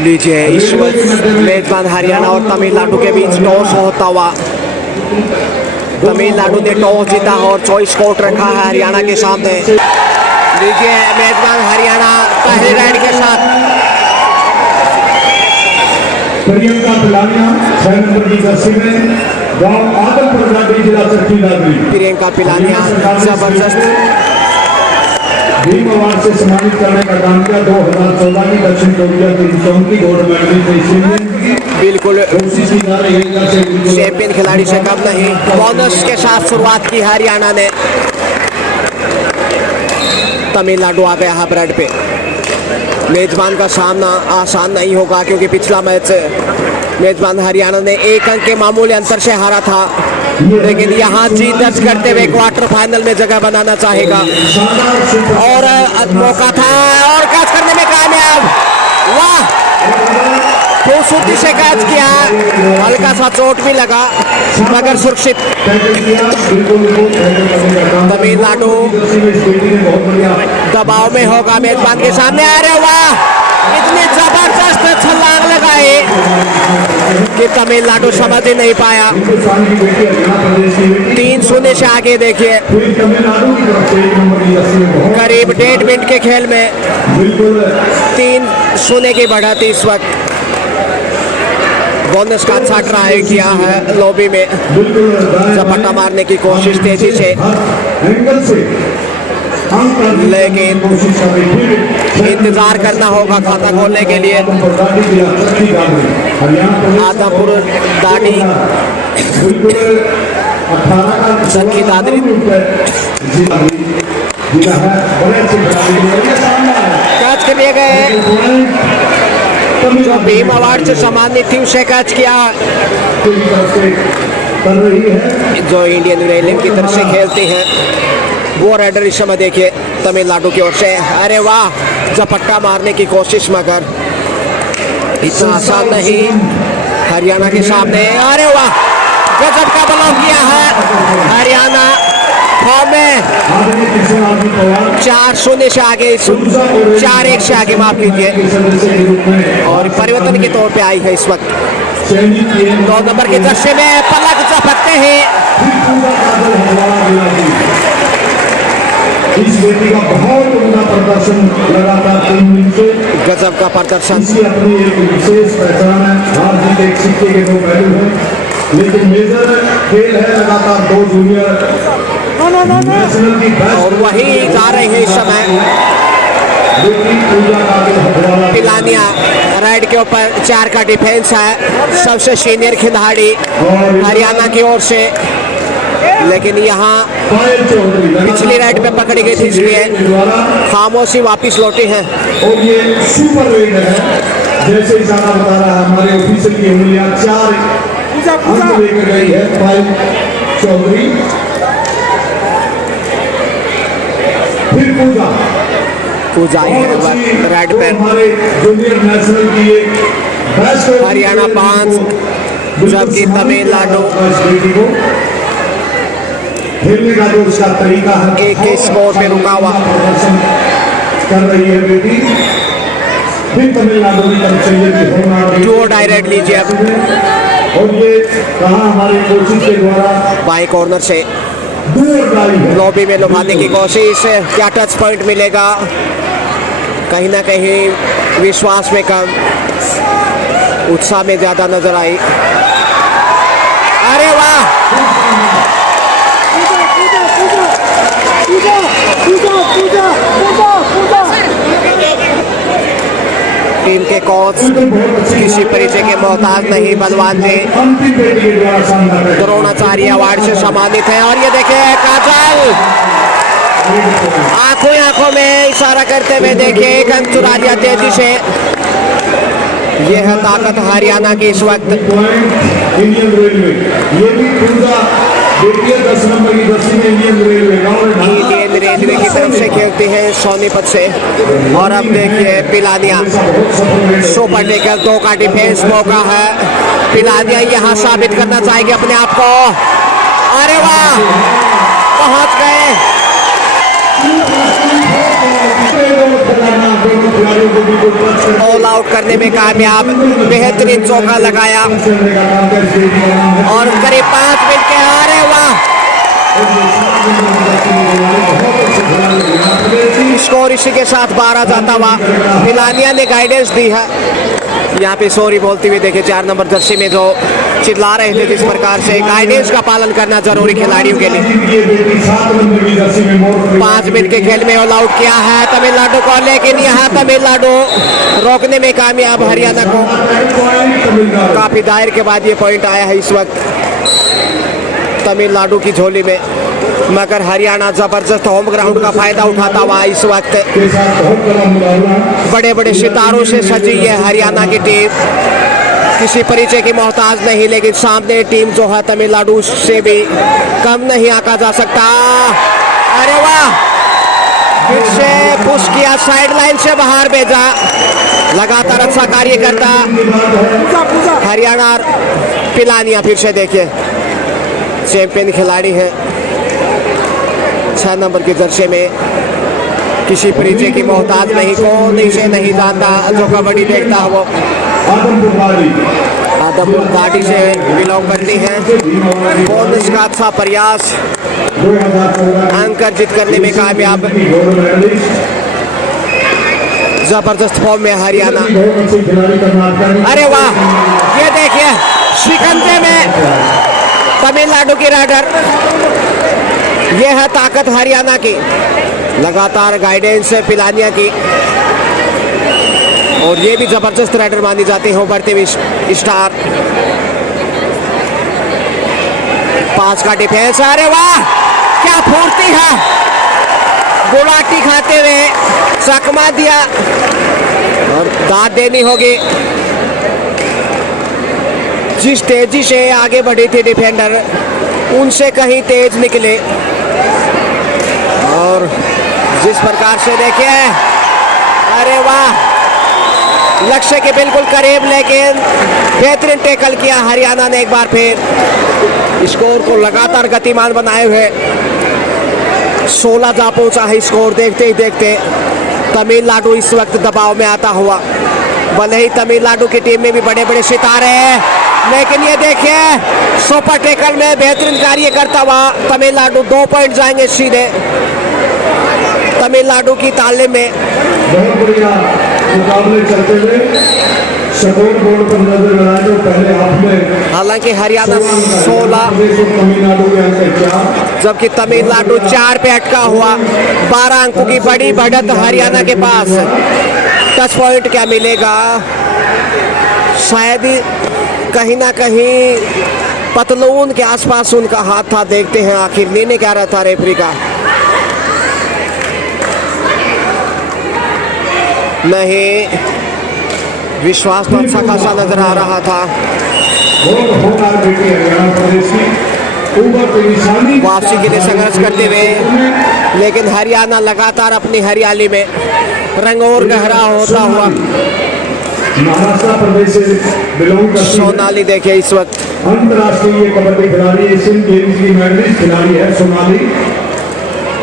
लीजिए इस वक्त मेजबान हरियाणा और तमिलनाडु के बीच टॉस होता हुआ तमिलनाडु ने टॉस जीता और चॉइस कोर्ट रखा है हरियाणा के सामने। लीजिए मेजबान हरियाणा पहले राइड के साथ प्रियंका पिलानिया 6 नंबर की जर्सी में गांव आदमपुर घाटी जिला चरखी दादरी। प्रियंका पिलानिया जबरदस्त भीम अवार्ड से सम्मानित करने का काम किया। 2014 की दक्षिण कोरिया की चौथी गोल्ड मेडलिस्ट बिल्कुल चैंपियन खिलाड़ी से कम नहीं। बोनस के साथ शुरुआत की हरियाणा ने। तमिलनाडु आ गया है ब्रेड पे। मेजबान का सामना आसान नहीं होगा क्योंकि पिछला मैच मेजबान हरियाणा ने 1 अंक के मामूली अंतर से हारा था, लेकिन यहाँ जीत दर्ज करते हुए क्वार्टर फाइनल में जगह बनाना चाहेगा और मौका था और कैच करने में कामयाब। वाह, खूबसूरती से कैच किया। हल्का सा चोट भी लगा मगर सुरक्षित। तमिलनाडु दबाव में होगा मेजबान के सामने। अरे वाह, इतनी जबरदस्त छलांग लगाई कि तमिलनाडु समझ ही नहीं पाया। 3-0 से आगे देखिए। करीब 1.5 मिनट के खेल में 3-0 की बढ़त इस वक्त। बोनस का अच्छा ट्राई किया है लॉबी में, झपट्टा मारने की कोशिश तेजी से, लेकिन इंतजार करना होगा खाता खोलने के लिए। आदमपुर दाढ़ी चरखी दादरी कैच कर लिए गए। जो भीम अवार्ड से सम्मानित थी उसे कैच किया। जो इंडियन रेलवे की तरफ से खेलते हैं वो रेडर इस समय देखिए तमिलनाडु की ओर से। अरे वाह, झपट्टा मारने की कोशिश मगर इतना आसान नहीं हरियाणा के सामने। अरे वाह, गजब का ब्लॉक किया है हरियाणा। फॉर्म में 4-0 से आगे, 4-1 से आगे, माफ कीजिए, और परिवर्तन के तौर पे आई है इस वक्त। 2 नंबर के दर्शे में पलक झपकते हैं। इस बेटी का बहुत उम्दा प्रदर्शन लगातार 3 दिन से। गजब का प्रदर्शन। इसकी अपनी एक विशेष पहचान है। हार जीत एक सिक्के के 2 पहलू हैं, लेकिन मेजर खेल है लगातार 2 जूनियर और वही जा रहे हैं इस समय। पिलानिया राइड के ऊपर 4 का डिफेंस है, सबसे सीनियर खिलाड़ी हरियाणा की ओर से, लेकिन यहाँ पिछली राइड में पकड़ी गई थी इसलिए खामोशी वापिस लौटी है। और ये सुपर वेट है, जैसे इशारा बता रहा है हमारे ऑफिसर की उंगलियां 4 अंक लेकर गई है। पायल चौधरी फिर पूजा रेड पे। हमारे जूनियर नेशनल की हरियाणा 5 जबकि तमिलनाडु खेलने का जो उसका तरीका है, एक स्कोर पे रुका हुआ कर रही है बेटी। फिर तमिलनाडु की तरफ से ये भी होना जो डायरेक्ट लीजिए अब, और ये कहा हमारे कोचिंग के द्वारा बाएं कॉर्नर से लॉबी में लुभाने की कोशिश। क्या टच पॉइंट मिलेगा? कहीं ना कहीं विश्वास में कम, उत्साह में ज्यादा नजर आई। अरे वाह, टीम के कोच किसी परिचय के मोहताज नहीं। बलवान जी द्रोणाचार्य अवार्ड से सम्मानित है। और ये देखिए काजल आंखों में इशारा करते हुए देखिए 1 अंक चुरा लिया तेजी से। ये है ताकत हरियाणा की इस वक्त। इंडियन रेलवे ये भी पूरा देखिए 10 नंबर की दर्शी में इंडियन रेलवे की तरफ से खेलती है सोनीपत से। और अब देखिए पिलानिया सुपर टेकर 2 का डिफेंस मौका है। पिलानिया यहाँ साबित करना चाहेगी अपने आप को। अरे वाह, पहुंच गए। ऑल आउट करने में कामयाब, बेहतरीन चौका लगाया और करीब 5 मिनट के आ रहे। वाह, स्कोर इसी के साथ 12 जाता हुआ। पिलानिया ने गाइडेंस दी है यहाँ पे, सॉरी बोलते हुए देखे 4 नंबर जर्सी में जो चिल्ला रहे थे। जिस प्रकार से गाइडेंस का पालन करना जरूरी खिलाड़ियों के लिए। 5 मिनट के खेल में ऑल आउट किया है तमिलनाडु को, लेकिन यहाँ तमिलनाडु रोकने में कामयाब हरियाणा को। काफी दायर के बाद ये पॉइंट आया है इस वक्त तमिलनाडु की झोली में, मगर हरियाणा जबरदस्त होम ग्राउंड का फायदा उठाता हुआ इस वक्त। बड़े बड़े सितारों से सजी है हरियाणा की टीम, किसी परिचय की मोहताज नहीं, लेकिन सामने टीम जो है तमिलनाडु से भी कम नहीं आंका जा सकता। अरे वाह, फिर से पुश किया, साइड लाइन से बाहर भेजा, लगातार अच्छा कार्य करता हरियाणा। पिलानिया फिर से देखिए चैंपियन खिलाड़ी है, 6 नंबर की जर्सी में, किसी परिचय की मोहताज नहीं, कौन इसे नहीं जानता जो कबड्डी देखता है वो। आदमपुर घाटी से बिलोंग करती है। बोनस का अच्छा प्रयास, अंक अर्जित करने में कामयाब, जबरदस्त फॉर्म में हरियाणा। अरे वाह, ये देखिए शिकंजे में तमिलनाडु की राइडर, यह है ताकत हरियाणा की। लगातार गाइडेंस है पिलानिया की, और ये भी जबरदस्त राइडर मानी जाती है, उभरते हुए स्टार। 5 का डिफेंस, अरे वाह क्या फुर्ती है, गुलाटी खाते हुए चकमा दिया और दाद देनी होगी। जिस तेजी से आगे बढ़ी थी डिफेंडर, उनसे कहीं तेज निकले, और जिस प्रकार से देखिए, अरे वाह, लक्ष्य के बिल्कुल करीब, लेकिन बेहतरीन टैकल किया हरियाणा ने एक बार फिर। स्कोर को लगातार गतिमान बनाए हुए 16 जा पहुंचा है स्कोर। देखते ही देखते तमिलनाडु इस वक्त दबाव में आता हुआ, भले ही तमिलनाडु की टीम में भी बड़े बड़े सितारे हैं, लेकिन ये देखिए सुपर टैकल में बेहतरीन कार्य करता हुआ तमिलनाडु 2 पॉइंट जाएंगे सीधे तमिलनाडु की ताले में। बहुत बढ़िया मुकाबले चलते हुए स्कोर बोर्ड पर नजर बनाए जो पहले आपने, हालांकि हरियाणा 16, तमिलनाडु के अंक 4, जबकि तमिलनाडु 4 पे अटका हुआ। 12 अंकों की बड़ी बढ़त हरियाणा के पास। टच पॉइंट क्या मिलेगा, शायद कहीं ना कहीं पतलून के आसपास उनका हाथ था। देखते हैं आखिर निर्णय क्या रहता रेफरी का। नहीं, विश्वास तो अच्छा खासा नजर आ रहा था। वापसी के लिए संघर्ष करते हुए, लेकिन हरियाणा लगातार अपनी हरियाली में रंग और गहरा होता हुआ। महाराष्ट्र प्रदेश से बिलोंग करती सोनाली देखिए इस वक्त अंतर्राष्ट्रीय कबड्डी खिलाड़ी, एशियन गेम्स की मेडलिस्ट खिलाड़ी है सोनाली।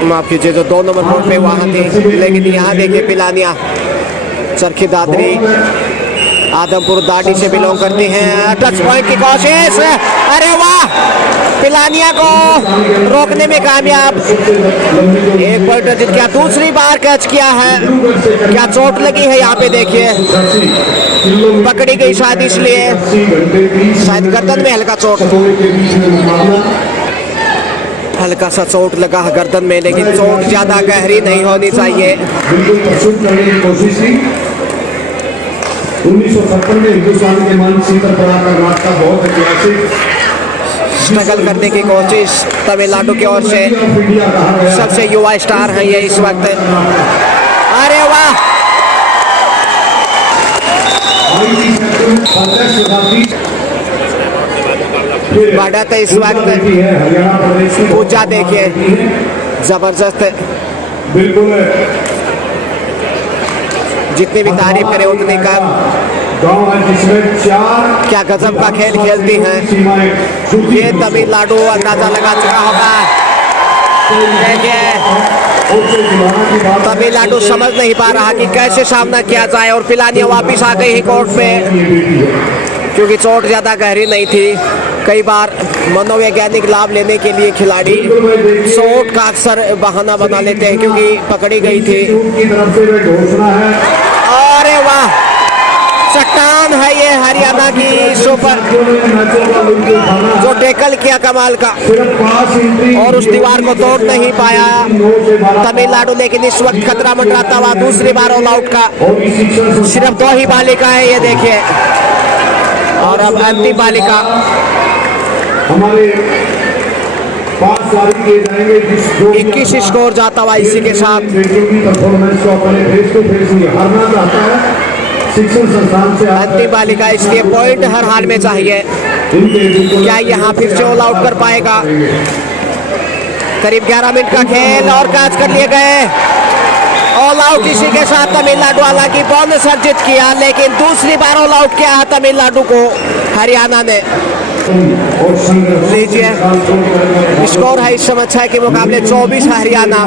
माफ कीजिए, जो 2 नंबर बोर्ड पे वहां थी, लेकिन यहाँ देखिए पिलानिया चरखी दादरी आदमपुर दाड़ी से बिलोंग करती हैं। टच पॉइंट की कोशिश, अरे वाह, पिलानिया को रोकने में कामयाब। एक पॉइंट अर्जित किया, दूसरी बार कैच किया है। क्या चोट लगी है यहाँ पे देखिए, पकड़ी गई शायद, इसलिए शायद गर्दन में हल्का चोट, हल्का सा चोट लगा गर्दन में, लेकिन चोट ज्यादा गहरी नहीं होनी चाहिए। 1970 में हिंदुस्तान के मानचित्र पर आकर रास्ता बहुत ऐतिहासिक स्ट्रगल करने की कोशिश तमिलनाडु की ओर से। सबसे युवा स्टार हैं ये इस वक्त। अरे वाह, बढ़त है इस वक्त। पूजा देखिए जबरदस्त, बिल्कुल जितनी भी तारीफ करें उतनी कम। गांव है जिसमें 4 क्या गजब का खेल खेलती हैं ये तमिलनाडु, अंदाजा लगा चुका होगा। देखिए तमिलनाडु समझ नहीं पा रहा कि कैसे सामना किया जाए और पिलानिया वापिस आ गई है कोर्ट पे, क्योंकि चोट ज़्यादा गहरी नहीं थी। कई बार मनोवैज्ञानिक लाभ लेने के लिए खिलाड़ी चोट का अक्सर बहाना बना लेते हैं, क्योंकि पकड़ी गई थी। अरे वाह, चट्टान है ये हरियाणा की सुपर, जो टैकल किया कमाल का, और उस दीवार को तोड़ नहीं पाया तमिलनाडु। लेकिन इस वक्त खतरा मंडराता हुआ दूसरी बार ऑल आउट का। सिर्फ 2 ही बालिका है, ये देखिए। और अब अंतिम बालिका हमारे 5 जारी किए जाएंगे। 21 स्कोर जाता हुआ इसी के साथ। परफॉर्मेंस को अपने फेस टू फेस हारना चाहता है शिक्षण संस्थान से अंतिम बालिका, इसलिए पॉइंट हर हाल में चाहिए। क्या यहाँ फिर से ऑल आउट कर पाएगा? करीब 11 मिनट का खेल और कैच कर लिए गए। ऑल आउट इसी के साथ तमिलनाडु हालांकि बोनस अर्जित किया, लेकिन दूसरी बार ऑल आउट किया तमिलनाडु को हरियाणा ने। लीजिए, स्कोर है इस समय 6 के मुकाबले 24 हरियाणा,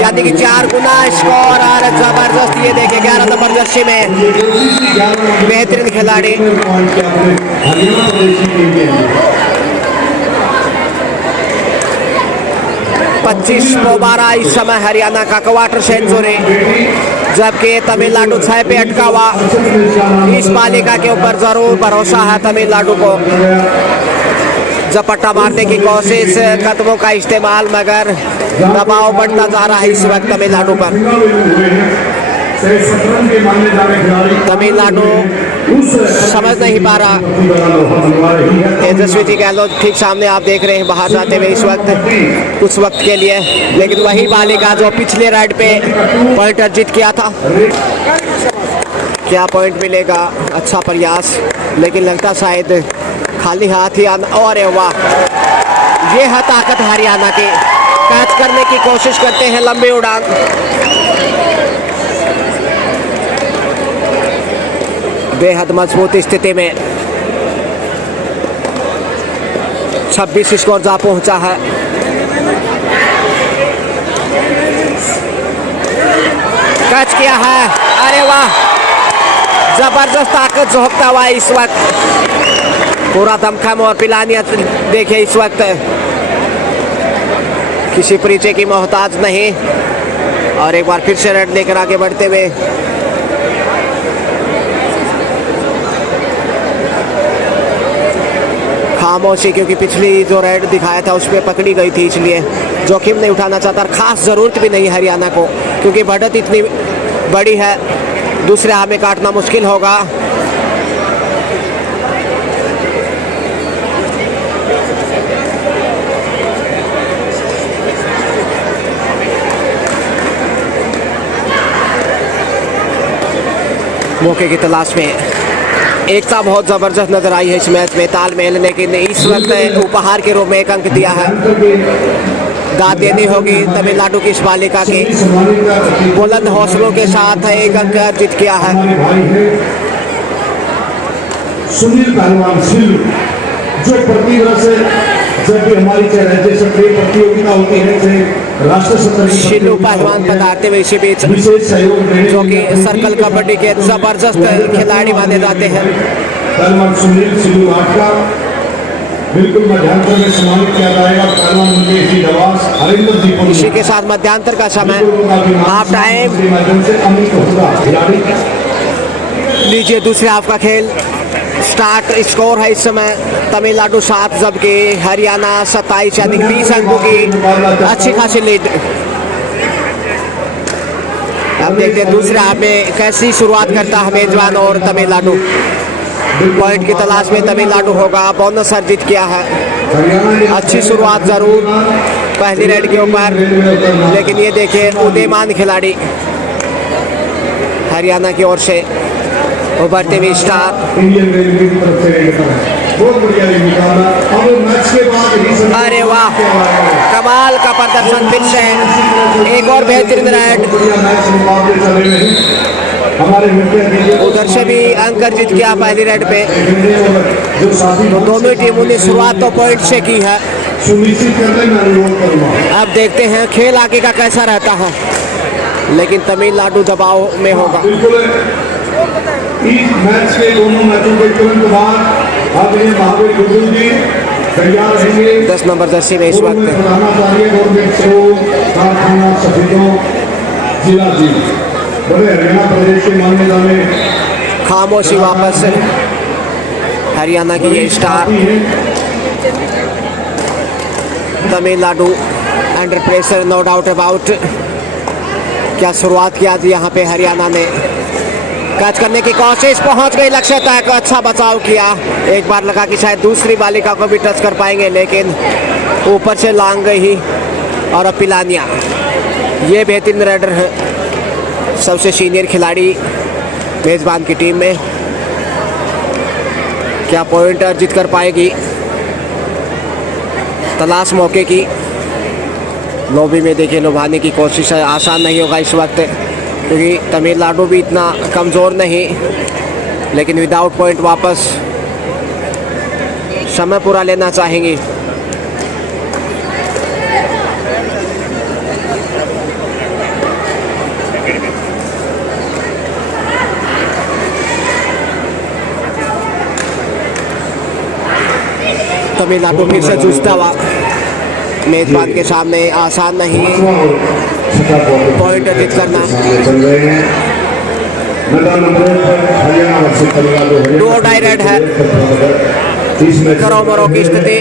यानी कि 4 गुना स्कोर। और जबरदस्त, ये देखिए 11 नंबर जर्सी में बेहतरीन खिलाड़ी। 25/12 इस समय हरियाणा का क्वार्टर सेंचुरी, जबकि तमिलनाडु 6 पे अटका हुआ। इस बालिका के ऊपर जरूर भरोसा है तमिलनाडु को। झपट्टा मारने की कोशिश, कदमों का इस्तेमाल, मगर दबाव बढ़ता जा रहा है इस वक्त तमिलनाडु पर। तमिलनाडु समझ नहीं पा रहा। तेजस्वी जी गहलोत ठीक सामने आप देख रहे हैं बाहर जाते हुए इस वक्त, कुछ वक्त के लिए। लेकिन वही बालिका जो पिछले राइड पे पॉइंट अर्जित किया था। क्या पॉइंट मिलेगा? अच्छा प्रयास, लेकिन लगता शायद खाली हाथ ही आना। और वाह, ये है ताकत हरियाणा की। कैच करने की कोशिश करते हैं, लंबी उड़ान। बेहद मजबूत स्थिति में 26 स्कोर जा पहुंचा है। कैच किया है, अरे वाह, जबरदस्त ताकत झोंकता हुआ इस वक्त, पूरा दमखम। और पिलानिया देखिए इस वक्त किसी परिचय की मोहताज नहीं। और एक बार फिर से रेड लेकर आगे बढ़ते हुए खामोशी, क्योंकि पिछली जो रेड दिखाया था उस पर पकड़ी गई थी, इसलिए जोखिम नहीं उठाना चाहता। और खास ज़रूरत भी नहीं हरियाणा को, क्योंकि बढ़त इतनी बड़ी है, दूसरे हाथ में काटना मुश्किल होगा। मौके की तलाश में एकता बहुत ज़बरदस्त नजर आई है इस मैच में, तालमेल। लेकिन इस वक्त उपहार के रूप में 1 अंक दिया है। दाद देनी होगी तमिलनाडु की इस बालिका की, बुलंद हौसलों के साथ 1 अंक अर्जित किया है। सुनील पहलवान सिल्लू, जो प्रतिवर्ष जब भी हमारी राज्य स्तरीय प्रतियोगिता होती है, राष्ट्र स्तरीय शिल्लू पहलवान पधारते हुए इसी बीच, विशेष सहयोग जो कि सर्कल कबड्डी के जबरदस्त खिलाड़ी माने जाते हैं। पहलवान सुनील सिल्लू आटका बिल्कुल मध्यांतर में सम्मानित किया जाएगा। पहलवान मुकेश जी दवास, हरिंदर जी। इसी के साथ मध्यांतर का समय, हाफ टाइम। लीजिए, दूसरे हाफ का खेल स्टार्ट। स्कोर है इस समय तमिलनाडु 7, जबकि हरियाणा 27, यानी 20 अंकों की अच्छी खासी लीड। अब देखते हैं दूसरे हाफ में कैसी शुरुआत करता है मेजबान और तमिलनाडु। पॉइंट की तलाश में तमिलनाडु होगा, बोनस अर्जित किया है। अच्छी शुरुआत जरूर पहली रेड के ऊपर, लेकिन ये देखिए उदीयमान खिलाड़ी हरियाणा की ओर से उभरते हुए स्टार। इंडियन रेलवे की तरफ से बहुत बढ़िया मुकाबला। अब मैच के बाद अरे वाह, कमाल का प्रदर्शन फिर से, एक और बेहतरीन रेड। उधर से भी अंक अर्जित किया पहली रेड पे। तो दोनों टीमों ने शुरुआत तो पॉइंट से की है। सुनिश्चित करने में अनुरोध करूंगा। अब देखते हैं खेल आगे का कैसा रहता है, लेकिन तमिलनाडु दबाव में होगा। बिल्कुल इस मैच के दोनों मैचों के तुरंत बाद अब ये महावीर गुरु जी तैयार रहेंगे। 10 नंबर जर्सी में इस वक्त प्रधानाचार्य गवर्नमेंट स्कूल कारखाना सफेदों जिला जी बड़े हरियाणा प्रदेश के मान्यता में खामोशी वापस हरियाणा की ये star Tamil Nadu under pressure, no doubt about. क्या शुरुआत किया जी यहाँ पे हरियाणा ने, कैच करने की कोशिश, पहुंच गई लक्ष्य तक, अच्छा बचाव किया। एक बार लगा कि शायद दूसरी बालिका को भी टच कर पाएंगे, लेकिन ऊपर से लांग गई। और अब पिलानिया, ये बेहतरीन राइडर है, सबसे सीनियर खिलाड़ी मेजबान की टीम में। क्या पॉइंट अर्जित कर पाएगी, तलाश मौके की। लॉबी में देखिए लुभाने की कोशिश है, आसान नहीं होगा इस वक्त, क्योंकि तमिलनाडु भी इतना कमज़ोर नहीं, लेकिन विदाउट पॉइंट वापस समय पूरा लेना चाहेंगी। तमिलनाडु फिर से जूझता हुआ मेजबान के सामने, आसान नहीं पॉइंट अर्जित करना। डू और डाई रेड है, करो मरो की स्थिति।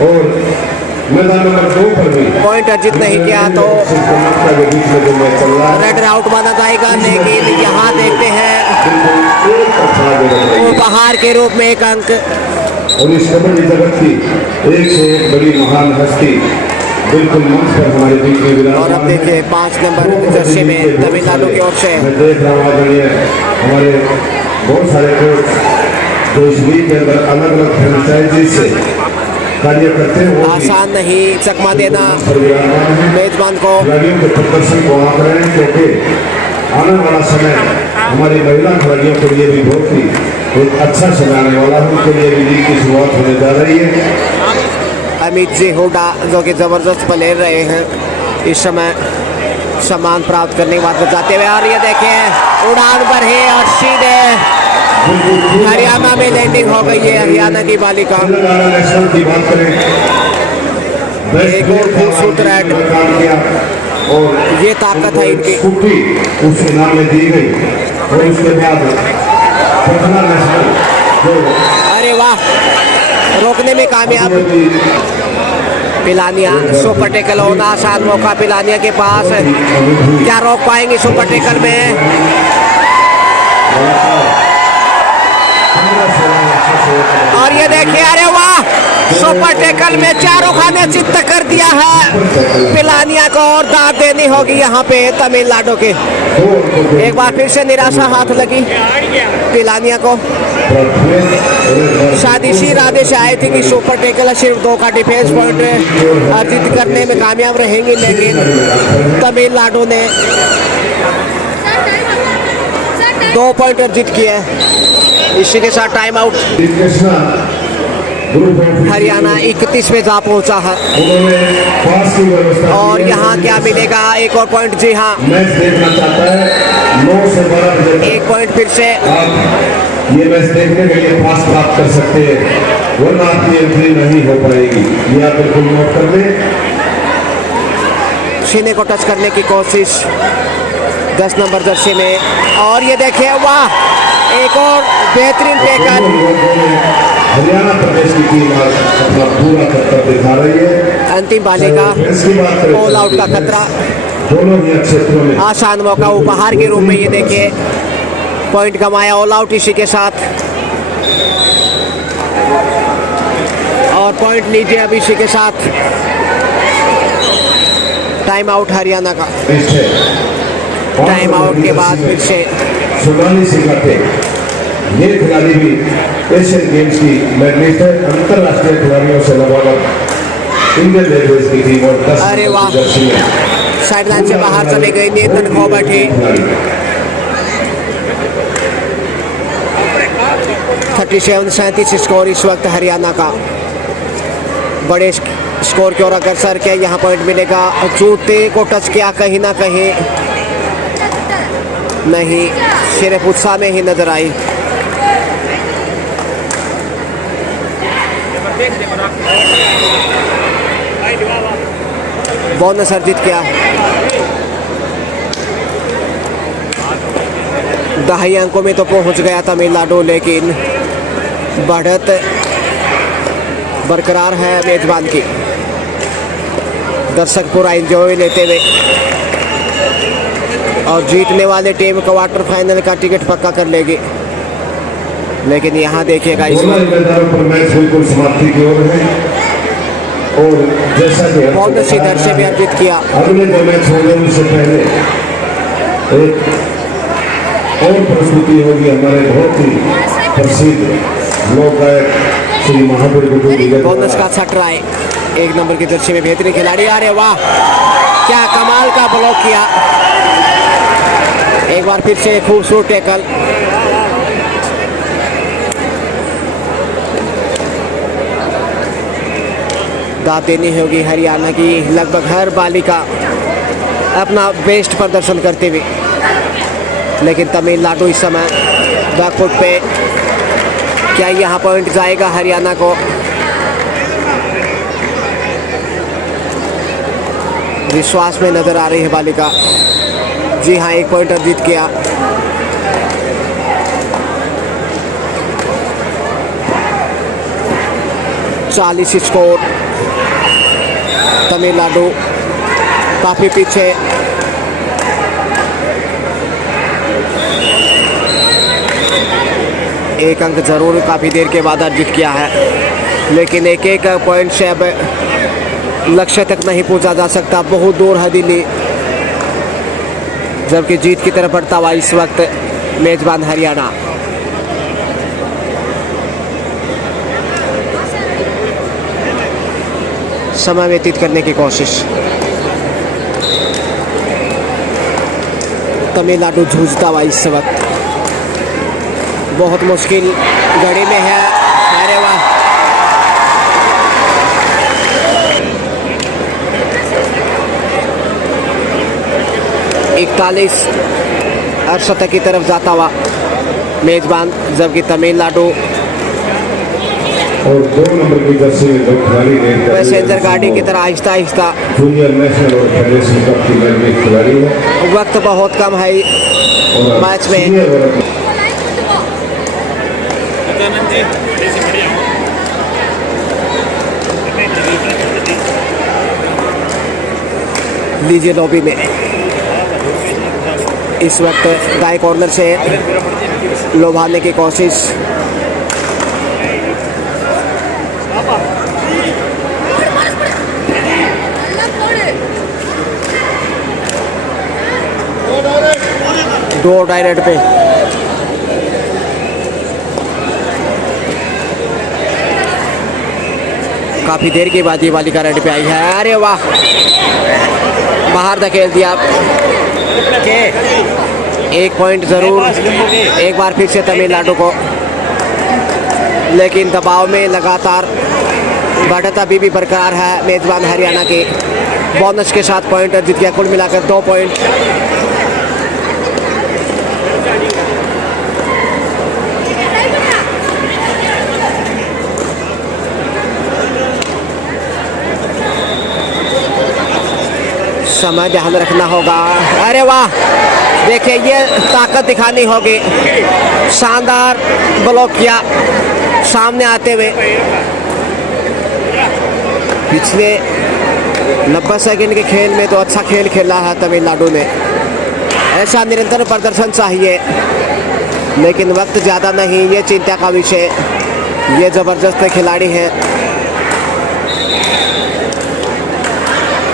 और मैदान नंबर 2 पर भी पॉइंट अर्जित नहीं किया तो रेड आउट माना जाएगा, लेकिन यहाँ देखते हैं उपहार के रूप में एक अंक। और इस कबड्डी जगत की एक से एक बड़ी महान हस्ती बिल्कुल मंच पर हमारे बीच में विराजमान। और अब देखिए 5 नंबर जर्सी में तमिलनाडु की ओर से मैं देख रहा हूँ आदरणीय हमारे बहुत सारे कोच जो इस लीग के अंदर अलग अलग फ्रेंचाइजी से कार्य करते हैं, वो आसान नहीं चकमा देना मेजबान को। खिलाड़ियों के प्रदर्शन को आंक रहे हैं, क्योंकि आने वाला समय हमारी महिला खिलाड़ियों के लिए भी बहुत ही एक अच्छा समय आने वाला है। उनके लिए भी लीग की शुरुआत होने जा रही है। अमित जी हुडा जो कि ज़बरदस्त प्लेयर रहे हैं, इस समय सम्मान प्राप्त करने के बाद जाते हुए, और ये देखें उड़ान पर है और सीधे हरियाणा में लैंडिंग हो गई है हरियाणा की बालिका। नेशनल की बात करें, एक और खूबसूरत रेड, और ये ताकत है इनकी। स्कूटी उस इनाम में दी गई, और उसके बाद पटना नेशनल जो अरे वाह, रोकने में कामयाब पिलानिया। सुपर टेकल होना आसान मौका पिलानिया के पास, क्या रोक पाएंगे सुपर टेकल में? और ये देखिए, अरे वाह, सुपर टेकल में चारों खाने चित्त कर दिया है पिलानिया को, और दाद देनी होगी यहाँ पे तमिलनाडु के। एक बार फिर से निराशा हाथ लगी पिलानिया को। शायद इसी इरादे से आए थे कि सुपर टेकल सिर्फ 2 का डिफेंस पॉइंट अर्जित करने में कामयाब रहेंगे, लेकिन तमिलनाडु ने 2 पॉइंट अर्जित किए। इसी के साथ टाइम आउट। हरियाणा 31 में जा पहुंचा है, और यहाँ क्या मिलेगा? एक और पॉइंट। जी हाँ, मैच देखना चाहता है 9 से 12 बजे एक पॉइंट फिर से। आप ये मैच देखने के लिए पास प्राप्त कर सकते हैं, वरना आपकी एंट्री नहीं हो पाएगी। ये आप बिल्कुल नोट कर लें। सीने को टच करने की कोशिश 10 नंबर जर्सी में, और ये देखिए वाह, एक और बेहतरीन टेकल। हरियाणा प्रदेश की टीम आज अपना पूरा कर्तव्य दिखा रही है। अंतिम बालिका, ऑल आउट का खतरा, दोनों ही क्षेत्रों में आसान मौका उपहार के रूप में। ये देखिए पॉइंट कमाया, ऑल आउट इसी के साथ, और पॉइंट लीजिए अब इसी के साथ। टाइम आउट हरियाणा का। टाइम आउट के बाद फिर से सुनानी सिखाते ये खिलाड़ी भी एशियन गेम्स की मेडलिस्ट है, अंतरराष्ट्रीय खिलाड़ियों से लगभग इंडियन रेलवेज की टीम, और 10 अरे वाह, जर्सी में साइडलाइन से बाहर चले गए नेतन फोबर्ट ही। 37-37 स्कोर इस वक्त हरियाणा का। बड़े स्कोर की ओर अग्रसर किया। यहाँ पॉइंट मिलेगा। जूते को टच किया कहीं ना कहीं, नहीं, सिर्फ उत्साह में ही नजर आई। बोनस अर्जित किया। 2.5 अंकों में तो पहुंच गया तमिलनाडु, लेकिन बढ़त बरकरार है मेजबान की। दर्शक पूरा एंजॉय लेते हुए और जीतने वाले टीम क्वार्टर फाइनल का टिकट पक्का कर लेगी। लेकिन यहाँ देखिएगा इस मैदानों पर मैच बिल्कुल समाप्ति की ओर है और जैसा कि बहुत अच्छी दर से भी अर्जित किया। अगले जो मैच होंगे उससे पहले एक और प्रस्तुति होगी हमारे बहुत ही प्रसिद्ध लोक गायक श्री महावीर गुरु। बोनस का अच्छा ट्राई, 1 नंबर की दर्शी में बेहतरीन खिलाड़ी। अरे वाह, क्या कमाल का ब्लॉक किया। एक बार फिर से खूबसूरत टैकल। दाद देनी होगी हरियाणा की। लगभग हर बालिका अपना बेस्ट प्रदर्शन करते हुए, लेकिन तमिलनाडु इस समय बैकफुट पे। क्या यहाँ पॉइंट जाएगा हरियाणा को? विश्वास में नजर आ रही है बालिका। जी हाँ, 1 पॉइंट अर्जित किया। चालीस स्कोर। तमिलनाडु काफी पीछे। एक अंक जरूर काफी देर के बाद अर्जित किया है, लेकिन एक पॉइंट से अब लक्ष्य तक नहीं पहुंचा जा सकता। बहुत दूर है दिल्ली, जबकि जीत की तरफ बढ़ता हुआ इस वक्त मेजबान हरियाणा। समय व्यतीत करने की कोशिश। तमिलनाडु जूझता हुआ इस वक्त बहुत मुश्किल घड़ी में है। अरे वाह, इकतालीस अर्शतक की तरफ जाता हुआ मेजबान, जबकि तमिलनाडु और 2 नंबर की जर्सी में 2 खिलाड़ी पैसेंजर गाड़ी की तरह आहिस्ता आहिस्ता। जूनियर नेशनल और फेडरेशन कप की मैच में खिलाड़ी है। वक्त बहुत कम है मैच में। लीजिए लॉबी में इस वक्त दाएं कॉर्नर से लोभाने की कोशिश। दो डायरेक्ट पे काफी देर के बाद ये बालिका रेड पे आई है। अरे वाह, बाहर धकेल दिया। के 1 पॉइंट जरूर एक बार फिर से तमिलनाडु को, लेकिन दबाव में लगातार बढ़त अभी भी बरकरार है मेजबान हरियाणा के। बोनस के साथ पॉइंट अर्जित किया, कुल मिलाकर 2 पॉइंट। समय ध्यान रखना होगा। अरे वाह, देखिए ये ताकत दिखानी होगी। शानदार ब्लॉक किया सामने आते हुए। पिछले 90 सेकंड के खेल में तो अच्छा खेल खेला है तमिलनाडु ने। ऐसा निरंतर प्रदर्शन चाहिए, लेकिन वक्त ज़्यादा नहीं, ये चिंता का विषय। ये ज़बरदस्त खिलाड़ी हैं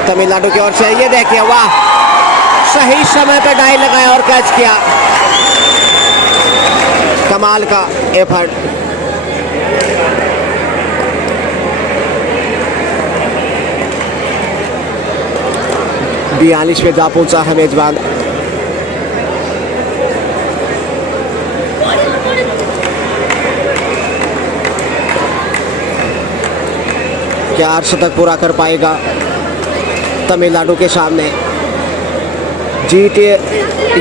तमिलनाडु की ओर से। ये देखिए, वाह, सही समय पर डाई लगाया और कैच किया। कमाल का एफर्ट। बयालीस पे जा पहुंचा है मेजबान। क्या अर्धशतक पूरा कर पाएगा तमिलनाडु के सामने। जीत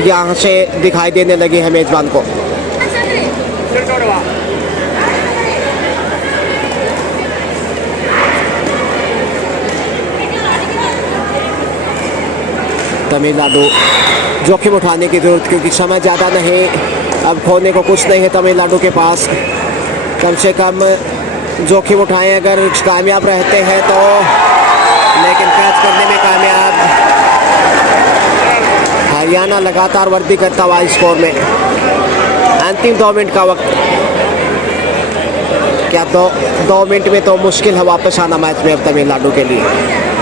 यहाँ से दिखाई देने लगी है मेजबान को। तमिलनाडु जोखिम उठाने की जरूरत, क्योंकि समय ज़्यादा नहीं, अब खोने को कुछ नहीं है तमिलनाडु के पास। कम से कम जोखिम उठाएं, अगर कामयाब रहते हैं तो, लेकिन कैच करने में कामयाब। हरियाणा लगातार वृद्धि करता हुआ स्कोर में। अंतिम 2 मिनट का वक्त, क्या 2 मिनट में तो मुश्किल है वापस आना मैच में अब तमिलनाडु के लिए।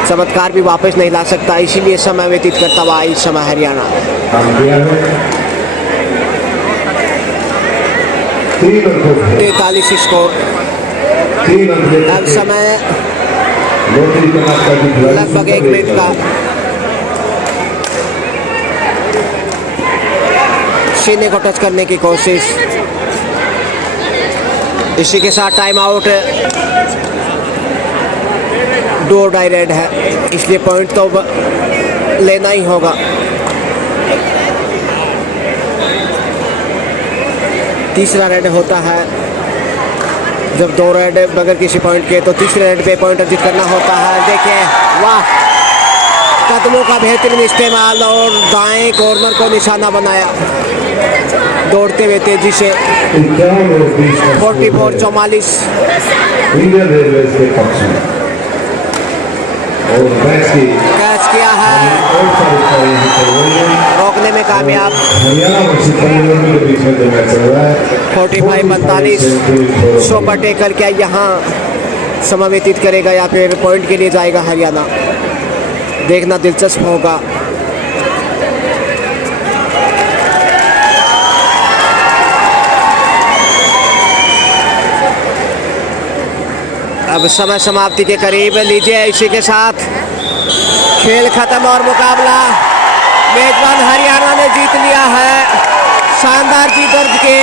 चमत्कार भी वापस नहीं ला सकता, इसीलिए समय व्यतीत करता हुआ इस समय हरियाणा। 43 स्कोर। अब समय लगभग 1 मिनट का। सीने को टच करने की कोशिश, इसी के साथ time out. Do die raid है, इसलिए पॉइंट तो लेना ही होगा। तीसरा रेड होता है जब 2 रेड बगैर किसी पॉइंट के, तो तीसरे रेड पे पॉइंट अर्जित करना होता है। देखिए वाह, कदमों का बेहतरीन इस्तेमाल और दाएं कॉर्नर को निशाना बनाया दौड़ते हुए तेजी से। 44-44 इंडियन रेलवे के पक्ष में और मैच की कैच किया है, रोकने में कामयाब। हरियाणा और तमिलनाडु के बीच में जो मैच चल रहा है 45-45 100 पर टेकर क्या यहाँ समय व्यतीत करेगा या फिर पॉइंट के लिए जाएगा हरियाणा, देखना दिलचस्प होगा। अब समय समाप्ति के करीब, लीजिए इसी के साथ खेल खत्म और मुकाबला मेजबान हरियाणा ने जीत लिया है शानदार जीत दर्ज के।